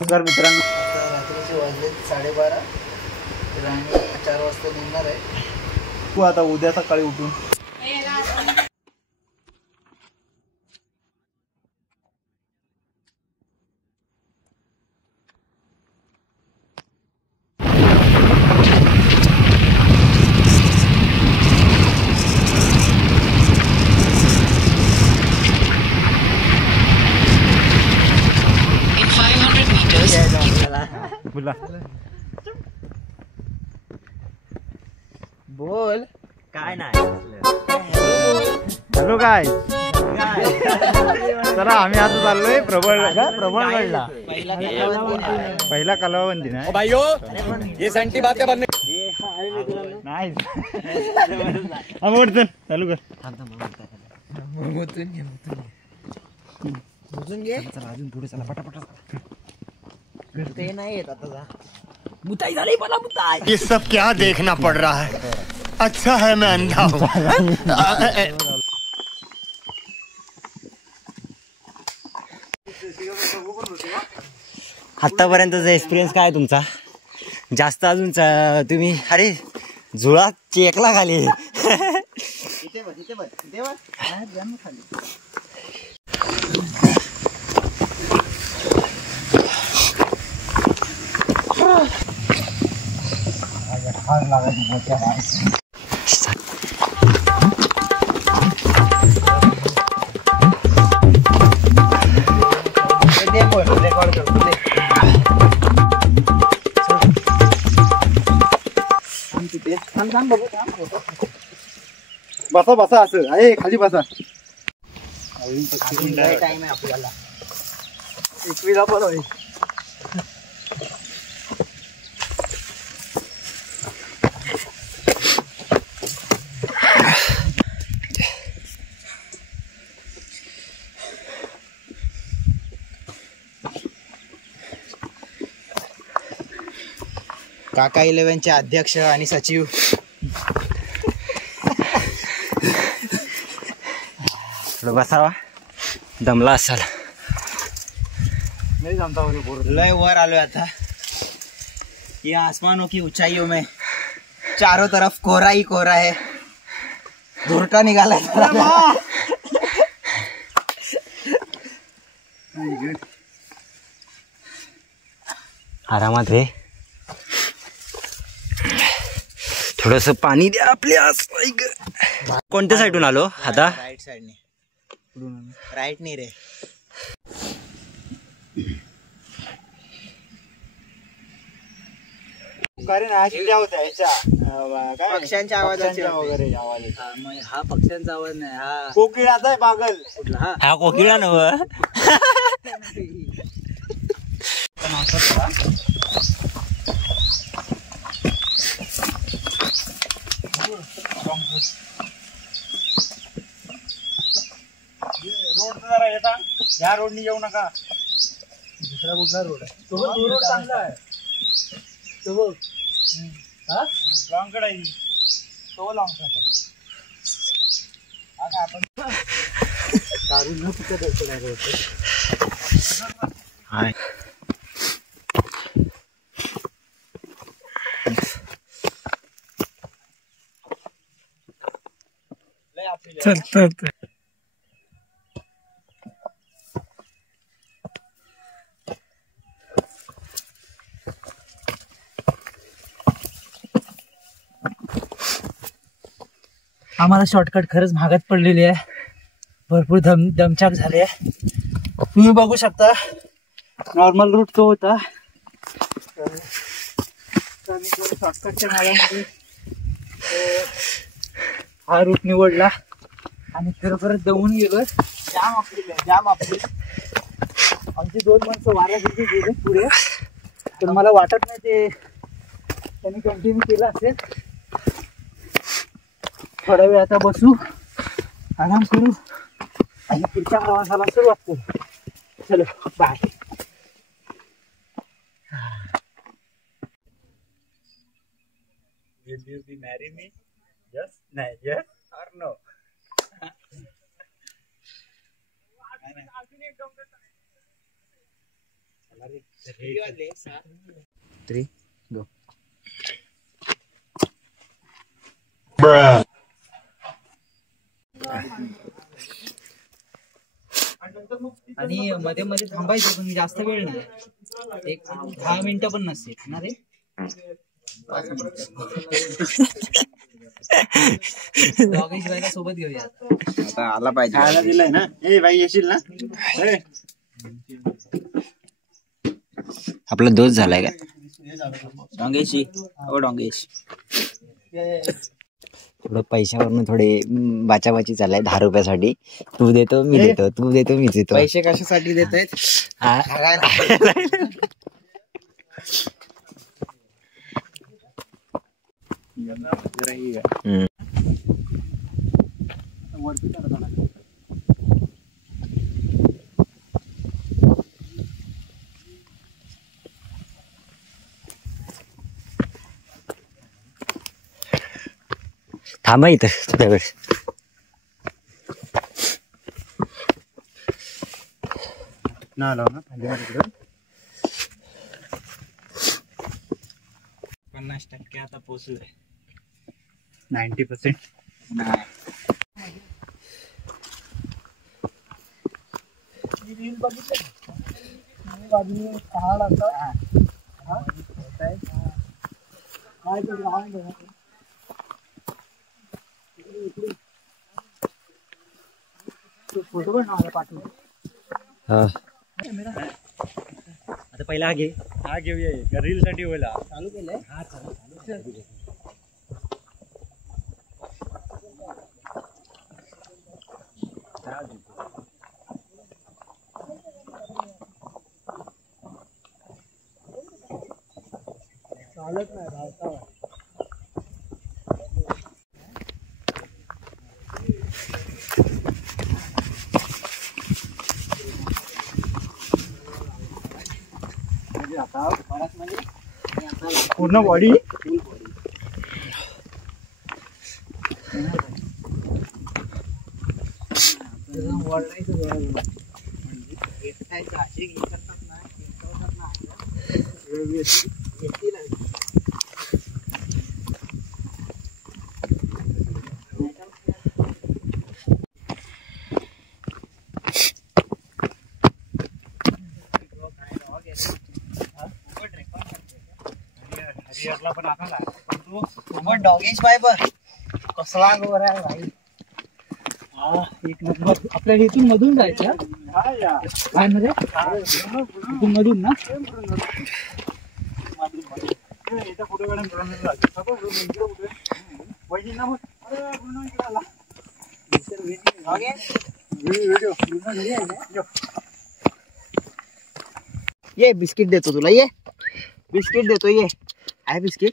नमस्कार मित्रांनो, रात्रीचे वाजले 12:30. तर आम्ही 4 वाजता निघणार आहे. तू आता उद्या सकाळी उठून बोला. बोल काय नाही हॅलो काय चला आम्ही आता चाललोय प्रबळगडला. पहिला कलावंती नाही नाही चालू कर. अजून पुढे चला पटापटा. ते नाही येत आता. मुताई झाली मला मुताई. ये सब क्या देखना पड़ रहा है? अच्छा है मैं अंधा हूँ. आतापर्यंतचा एक्सपिरियन्स काय तुमचा? जास्त अजून तुम्ही अरे जुळा चेकला खाली. इथे बस खाली. बसा बसा असं आहे खाली बसा. टाइम आहे आपल्याला. 21ला पण होईल. काका 11चे अध्यक्ष आणि सचिव. बसावा दमला असाल. लय वर आलोय आता. ये आसमानों की ऊंचाइयों में चारों तरफ कोहरा ही कोहरा है. धुरटा निघालाय. आरामात रे. थोडस पाणी द्या आपल्या. कोणत्या साईडून आलो आता? राईट साइडने. राईट नाही रे. पक्ष्यांच्या आवाजाचे वगैरे आवाज. हा पक्ष्यांचा आवाज नाही. हा कोकिळाचा आहे पागल. कुठला? हा कोकिळा नव. रोड जरा येता. या रोडनी येऊ नका. दुसरा कुठला रोड आहे? तो रोड चांगला आहे. तो बघ. हा लॉंग कट आहे. तो लॉंग कट आहे. आता आपण दारू न पिता जायचं नाही रोड. हाय चल. आम्हाला शॉर्टकट खरंच महागात पडलेली आहे. भरपूर दमछाक झाले आहे. तुम्ही बघू शकता. नॉर्मल रूट तो होता. शॉर्टकटच्या नावामध्ये हा रूट निवडला आणि खरोखरच दमून गेलोय. जाम आपली आमची 2 माणसं वाऱ्यासाठी गेले पुढे. तर मला वाटत नाही ते त्यांनी कंटिन्यू केलं असेल. थोडा वेळ आता बसू, आराम करू आणि पुढच्या प्रवासाला सुरुवात करू. चलो bye. Will you be marry me? Yes? No. Yes or no? 3 गो. आणि मध्ये मध्ये थांबायचं पण जास्त वेळ नाही, एक 10 मिनिटं पण नसते ना रे. बाईला सोबत घेऊया आता आला पाहिजे. खायला दिलंय ना. ए बाई येशील ना. आपला दोस्त झालाय का डोंगेशी? ओ डोंगेश, थोडं पैशावरून थोडे बाचाबाची चाललाय 10 रुपयासाठी. तू देतो मी देतो, तू देतो मी देतो. पैसे कशासाठी देत आहेत? थांबा इथं थोड्या वेळ. ना लाव ना 50% आता पोहोचलोय. 90%. फोटो पण मला पाठवून. आता पहिला हा घे. हा घेऊया रील साठी होईल. चालू केलंय. हा चालू चालत नाही धावता. पूर्ण बॉडी पण आता डॉगेश बाय बघ कसला गोर आहे भाई. एक नंबर. आपल्या इथून मधून जायचं काय मध्ये इथून मधून ना. ये बिस्किट देतो तुला. ये बिस्किट देतो. ये आहे बिस्किट.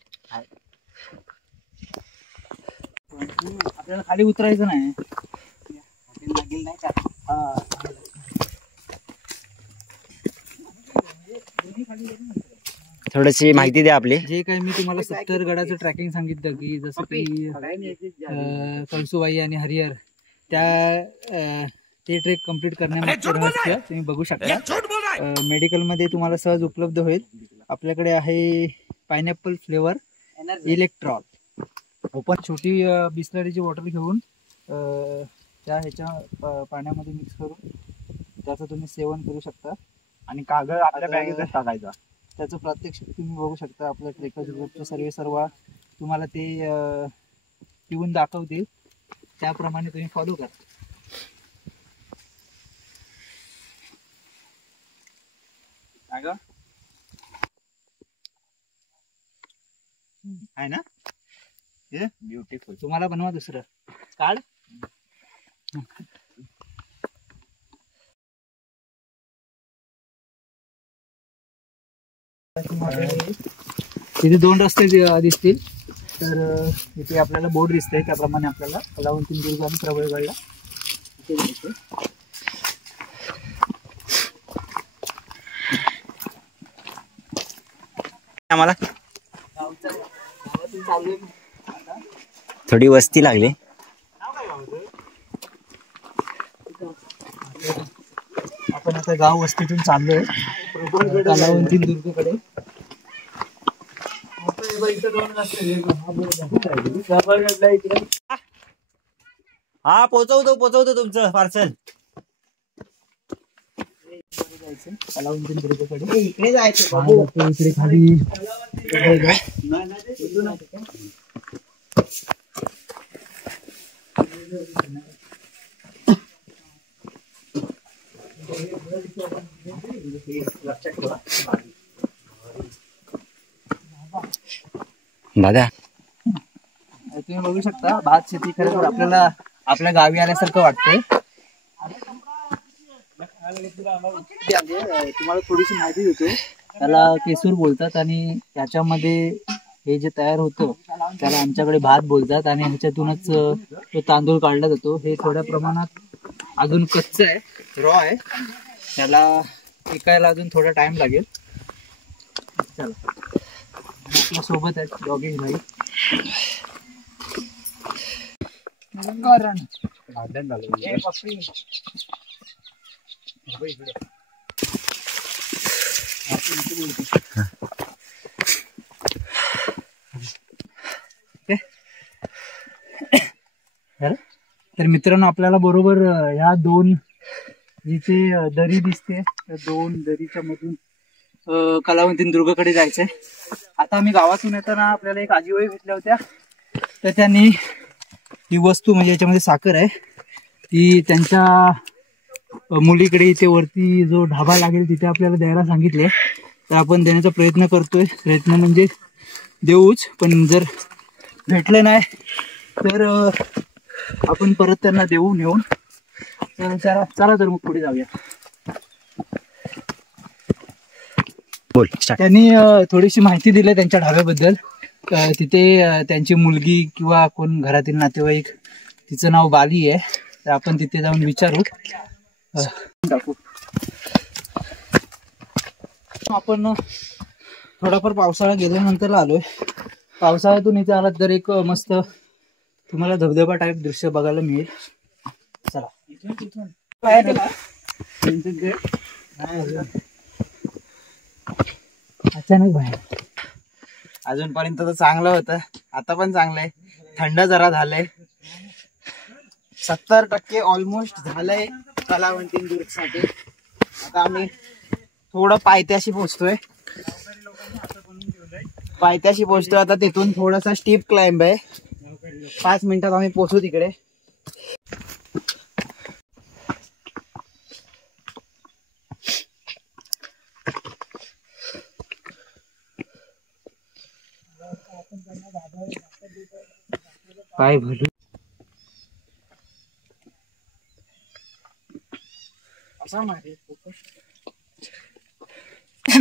आपल्याला खाली उतरायचं नाही. लागेल नाही का? थोडीशी माहिती द्या आपली. जे काही मी तुम्हाला 70 गडाचं ट्रॅकिंग सांगितलं की जसं की कळसुबाई आणि हरिहर त्या ते ट्रेक कम्प्लीट करण्यामागचं रहस्य तुम्ही बघू शकता. मेडिकलमध्ये तुम्हाला सहज उपलब्ध होईल. आपल्याकडे आहे पायनॅपल फ्लेवर इलेक्ट्रॉल. ओपन छोटी बिस्लरीची बॉटल घेऊन त्या ह्याच्या पाण्यामध्ये मिक्स करून त्याचं तुम्ही सेवन करू शकता. आणि कागद आपल्या बॅगेतच टाकायचा. त्याचं प्रात्यक्षिक तुम्ही बघू शकता. आपल्या ट्रेकर्स ग्रुपचे सर्व तुम्हाला ते पिऊन दाखवतील. त्याप्रमाणे तुम्ही फॉलो करा. आहे ना. ब्युटिफुल. तुम्हाला बनवा दुसरं कार्ड. तिथे 2 रस्ते दिसतील. तर इथे आपल्याला बोर्ड दिसतंय त्याप्रमाणे आपल्याला पलावून सिंधुदुर्ग आणि प्रबळगडला इथे जायचं. आम्हाला थोडी वस्ती लागली. आपण आता गाव वस्तीतून चाललोय. कलावंती दुर्गकडे. हा पोचवतो तुमचं पार्सल. कलावंती दुर्गकडे इकडे जायचं. इकडे खाली दादा तुम्ही बघू शकता भात शेती खरं तर आपल्याला आपल्या गावी आल्यासारखं वाटतंय. तुम्हाला थोडीशी माहिती देतो. त्याला केसूर बोलतात आणि त्याच्यामध्ये हे जे तयार होतं त्याला आमच्याकडे भात बोलतात आणि ह्याच्यातूनच तो तांदूळ काढला जातो. हे थोड्या प्रमाणात अजून कच्चं आहे, रॉ आहे. त्याला पिकायला अजून थोडा टाइम लागेल. चला आपल्या सोबत आहे जॉगिंग भाई. तर मित्रांनो आपल्याला बरोबर ह्या दोन जिथे दरी दिसते त्या दोन दरीच्या मधून कलावंती दुर्गकडे जायचंय. आता आम्ही गावातून येताना आपल्याला एक आजीबाई भेटल्या होत्या. तर त्यांनी ही वस्तू म्हणजे याच्यामध्ये साखर आहे ती त्यांच्या मुलीकडे इथे वरती जो ढाबा लागेल तिथे आपल्याला द्यायला सांगितले. तर आपण देण्याचा प्रयत्न करतोय. प्रयत्न म्हणजे देऊच, पण जर भेटलं नाही तर आपण परत त्यांना देऊ नेऊन. तर चला तर मग पुढे जाऊया. बोल. त्यांनी थोडीशी माहिती दिली त्यांच्या ढाब्याबद्दल. तिथे त्यांची मुलगी किंवा कोण घरातील नातेवाईक तिचं नाव बाली आहे. तर आपण तिथे जाऊन विचारू. टाकू आपण थोडाफार पावसाळा गेल्यानंतर आलोय. पावसाळ्यातून इथे आलात तर एक मस्त तुम्हाला धबधबा टाईप दृश्य बघायला मिळेल. चला अचानक बाहेर. अजूनपर्यंत तर चांगलं होतं, आता पण चांगलं आहे. थंड जरा झालंय. 70% ऑलमोस्ट झालंय कलावंती दुर्गसाठी. आता आम्ही थोडं पायथ्याशी पोहोचतोय. आता तिथून थोडासा स्टीप क्लाइंब आहे. 5 मिनिटात आम्ही पोहोचू तिकडे. काय भरू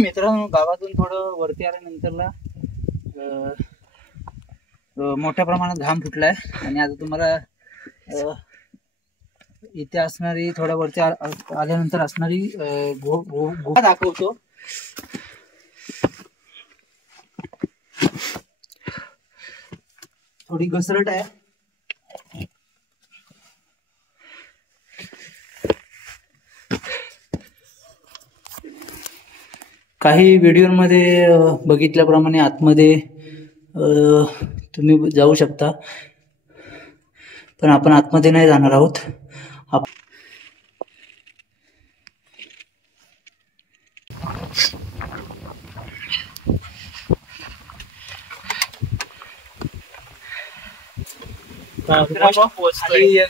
मित्रांनो गावातून थोडं वरती आल्यानंतरला मोठ्या प्रमाणात घाम फुटलाय आणि आता तुम्हाला इथे असणारी थोड्या वरती आल्यानंतर असणारी गुहा दाखवतो. थोडी घसरट आहे. काही व्हिडिओमध्ये बघितल्याप्रमाणे आतमध्ये तुम्ही जाऊ शकता, पण आपण आतमध्ये नाही जाणार आहोत.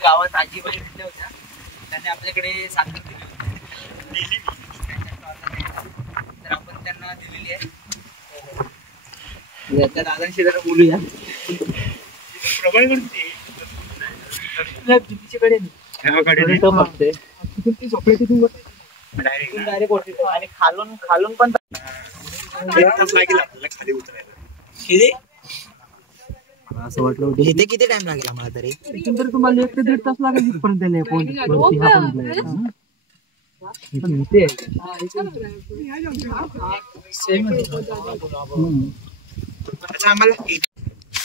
गावात आजीबाई भेटल्या होत्या. त्यांनी आपल्याकडे साखर दिली होती. तर आपण त्यांना दिलेली आहे. त्या दादांशी जरा बोलूया. आणि खालून पण असं वाटलं होतं इथे किती टाइम लागेल आम्हाला तरी? तर तुम्हाला 1 ते 1.5 तास लागेल तिथपर्यंत.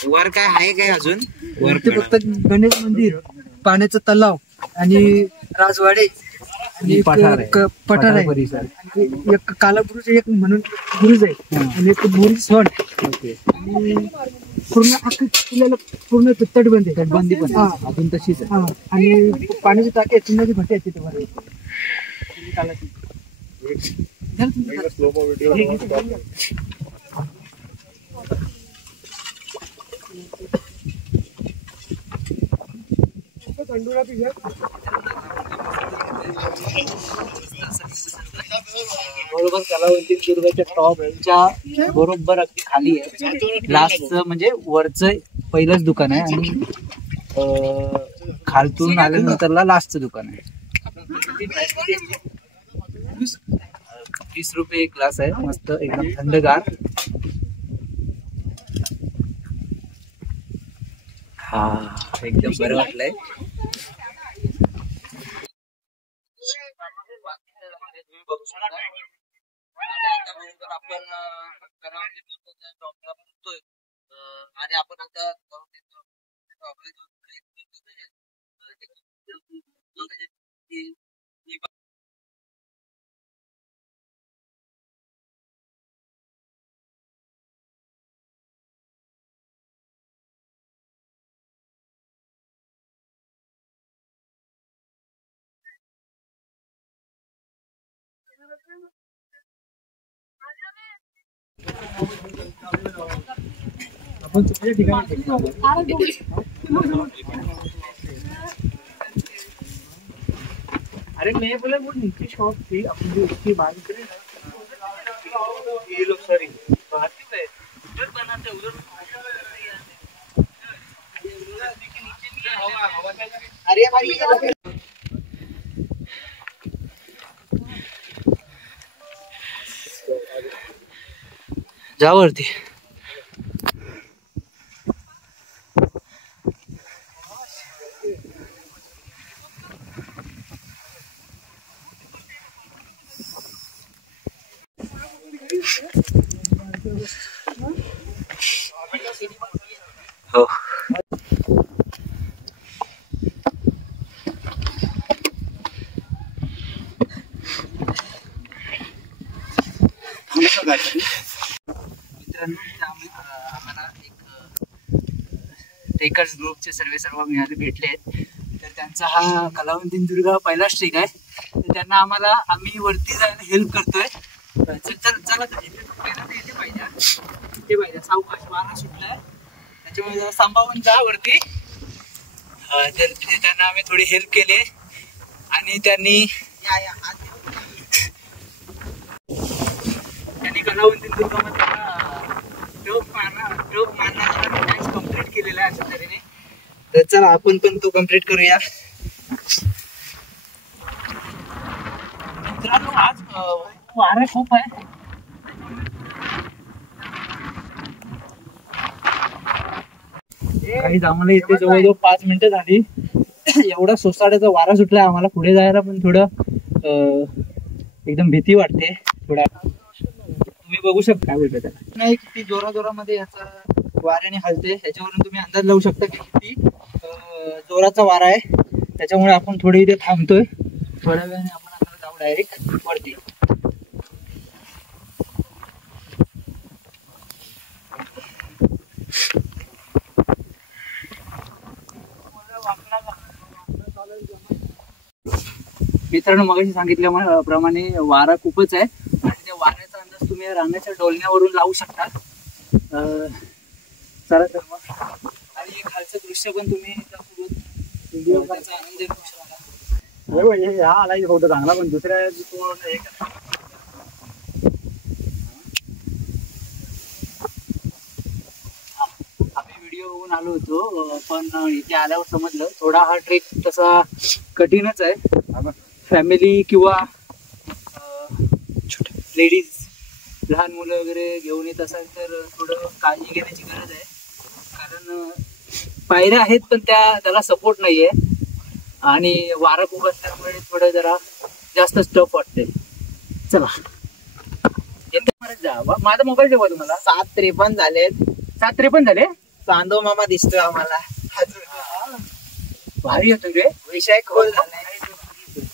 वर काय आहे काय अजून? वरती फक्त गणेश मंदिर, पाण्याचं तलाव आणि राजवाडे आणि एक पठार आहे. पठार आहे परिसर. आणि एक कालाबुरुज एक म्हणून बुरुज आहे आणि एक बुरुज सण ओके. आणि पूर्ण अख्खं किल्ल्याला पूर्ण तटबंदी आहे. तटबंदी पण हा. आहे. अजून तशीच आहे. हा. आणि पाण्याची टाकी आहे, चुन्याची भट्टी आहे तिथे वर. बरोबर कलावंती दुर्गाच्या टॉपच्या बरोबर अगदी खाली आहे. लास्टचं म्हणजे वरचं पहिलंच दुकान आहे आणि खालतून आल्यानंतरला लास्टचं दुकान आहे. 20 रुपये एक ग्लास आहे, मस्त एकदम थंडगार. हा एकदम बरं वाटलंय. आणि आपण आता आपण चुकीच्या ठिकाणी अरे मैं बोला वो नीचे शॉप थी अपन जो उसकी बात करें ये लोग सॉरी बाहर क्यों गए उधर बनाते उधर अरे भाई जा वरती. हो मित्रांनो, आम्हाला एक ट्रेकर्स ग्रुपचे सर्व मिळाले भेटले आहेत. तर त्यांचा हा कलावंती दुर्गा पहिला ट्रेक आहे. तर त्यांना आम्ही वरती जायला हेल्प करतोय. चला इथे पाहिजे सावकाश वारा सुटलाय त्याच्यामुळे जरा सांभाळून जा वरती. तर त्यांना आम्ही थोडी हेल्प केली आणि त्यांनी कलावंती दुर्गामध्ये टोप मारण्याचा कम्प्लीट केलेला आहे अशा तऱ्हेने. तर चला आपण पण तो कम्प्लीट करूया. मित्रांनो, आज वारा खूप आहे. काही आम्हाला इथे जवळजवळ 5 मिनिटं झाली. एवढा सोसाट्याचा वारा सुटलाय आम्हाला. पुढे जायला पण थोडं एकदम भीती वाटते. थोडा तुम्ही बघू शकता काय बोलतो त्याला नाही किती जोरामध्ये याचा वाऱ्याने हलते. ह्याच्यावरून तुम्ही अंदाज लावू शकता की किती जोराचा वारा आहे. त्याच्यामुळे आपण थोडी इथे थांबतोय. थोड्या वेळाने आपण आता जाऊ डायरेक्ट वरती. मित्रांनो, मगाशी सांगितल्याप्रमाणे वारा खूपच आहे आणि त्या वाऱ्याचा अंदाज तुम्ही रानाच्या डोलण्यावरून लावू शकता. चला तर मग. आणि एक खालचं दृश्य पण तुम्ही त्याचा आनंद घेऊ शकता. हा आला फोटो चांगला, पण दुसऱ्या आम्ही व्हिडिओ बघून आलो होतो, पण इथे आल्यावर समजलं थोडा हा ट्रेक तसा कठीणच आहे. फॅमिली किंवा लेडीज लहान मुलं वगैरे घेऊन येत असाल तर थोडं काळजी घेण्याची गरज आहे. कारण पायऱ्या आहेत पण त्याला सपोर्ट नाहीये आणि वारा खूप असल्यामुळे थोडं जरा जास्त टफ वाटते. चला जा. माझा मोबाईल ठेवा तुम्हाला. 7:53 झालेत. 7:53 झाले. चांदो मामा दिसतोय आम्हाला. भारी होतो रे. विषय खोल झालाय.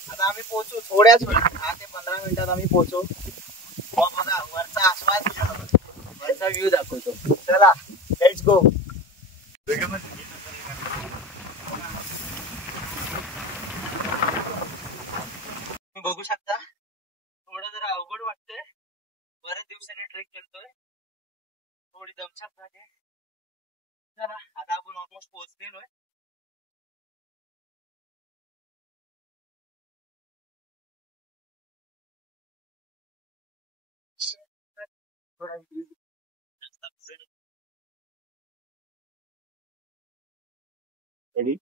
आता आम्ही पोहोचू थोड्याच वेळात, 10 ते 15 मिनिटात आम्ही पोहोचू. बघा वरचा आस्वाद घ्या, वरचा व्ह्यू दाखवतो. चला लेट्स गो. बघू शकता थोडं जरा अवघड वाटतंय, बऱ्याच दिवसांनी ट्रेक करतोय, थोडी दमछाक झाली. चला आता आपण ऑलमोस्ट पोहोचलेलोय. Ready?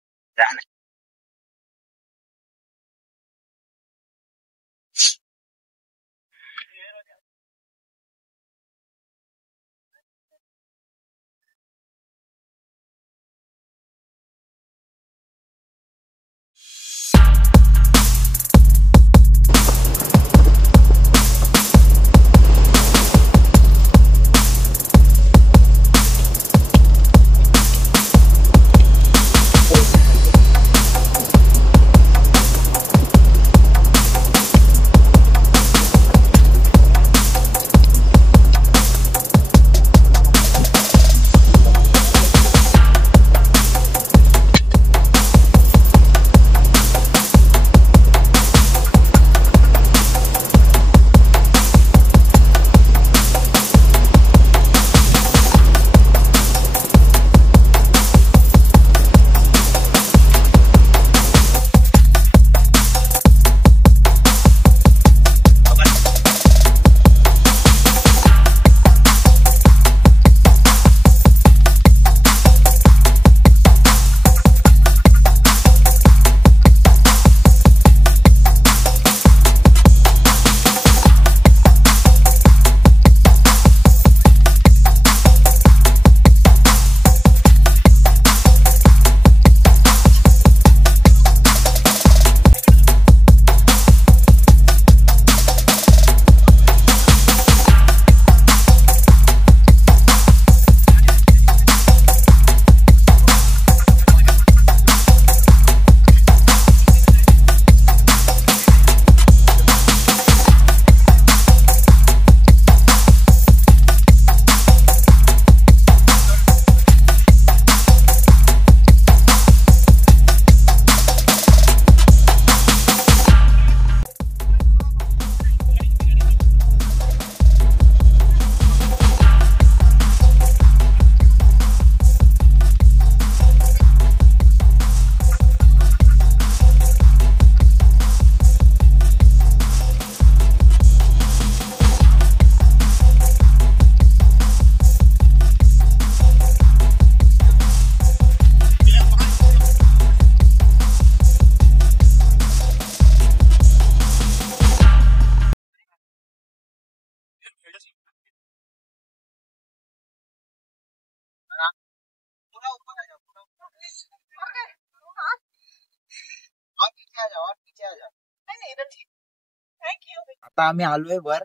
आता आम्ही आलोय वर.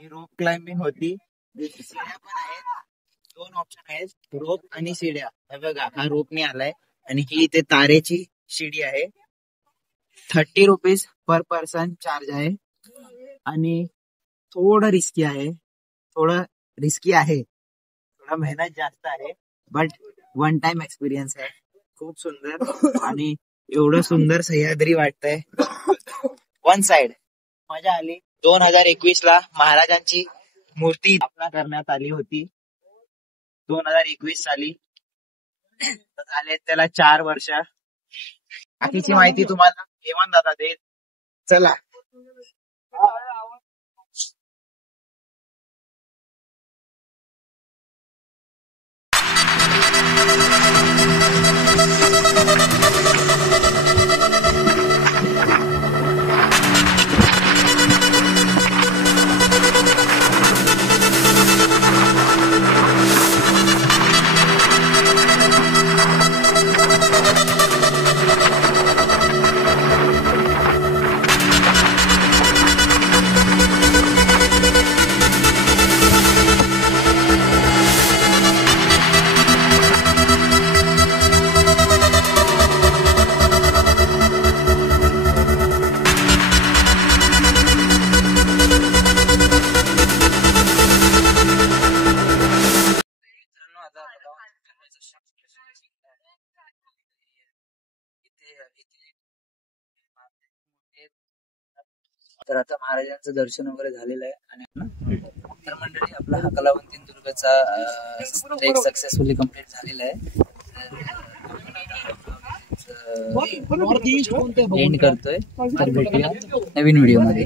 ही रोप क्लाइम्बिंग होती. शिड्या पण आहेत, 2 ऑप्शन आहेत, रोप आणि शिड्या. हे बघा हा रोपने आलाय आणि ही इथे तारेची शिडी आहे. 30 रुपीज पर पर्सन चार्ज आहे आणि थोडं रिस्की आहे, थोडं मेहनत जास्त आहे, बट वन टाइम एक्सपिरियन्स आहे. खूप सुंदर आणि एवढं सुंदर सह्याद्री वाटतंय. वन साइड मजा आली. 2021 ला महाराजांची मूर्ती स्थापना करण्यात आली होती. 2021 साली झाले त्याला 4 वर्ष. बाकीची माहिती तुम्हाला हेमंत दादा देईल. चला तर आता महाराजांचं दर्शन वगैरे झालेलं आहे आणि तर मंडळी आपला हा कलावंती दुर्गचा ट्रेक सक्सेसफुली कंप्लीट झालेला आहे. एंड करतोय. तर भेटूया नवीन व्हिडिओ मध्ये.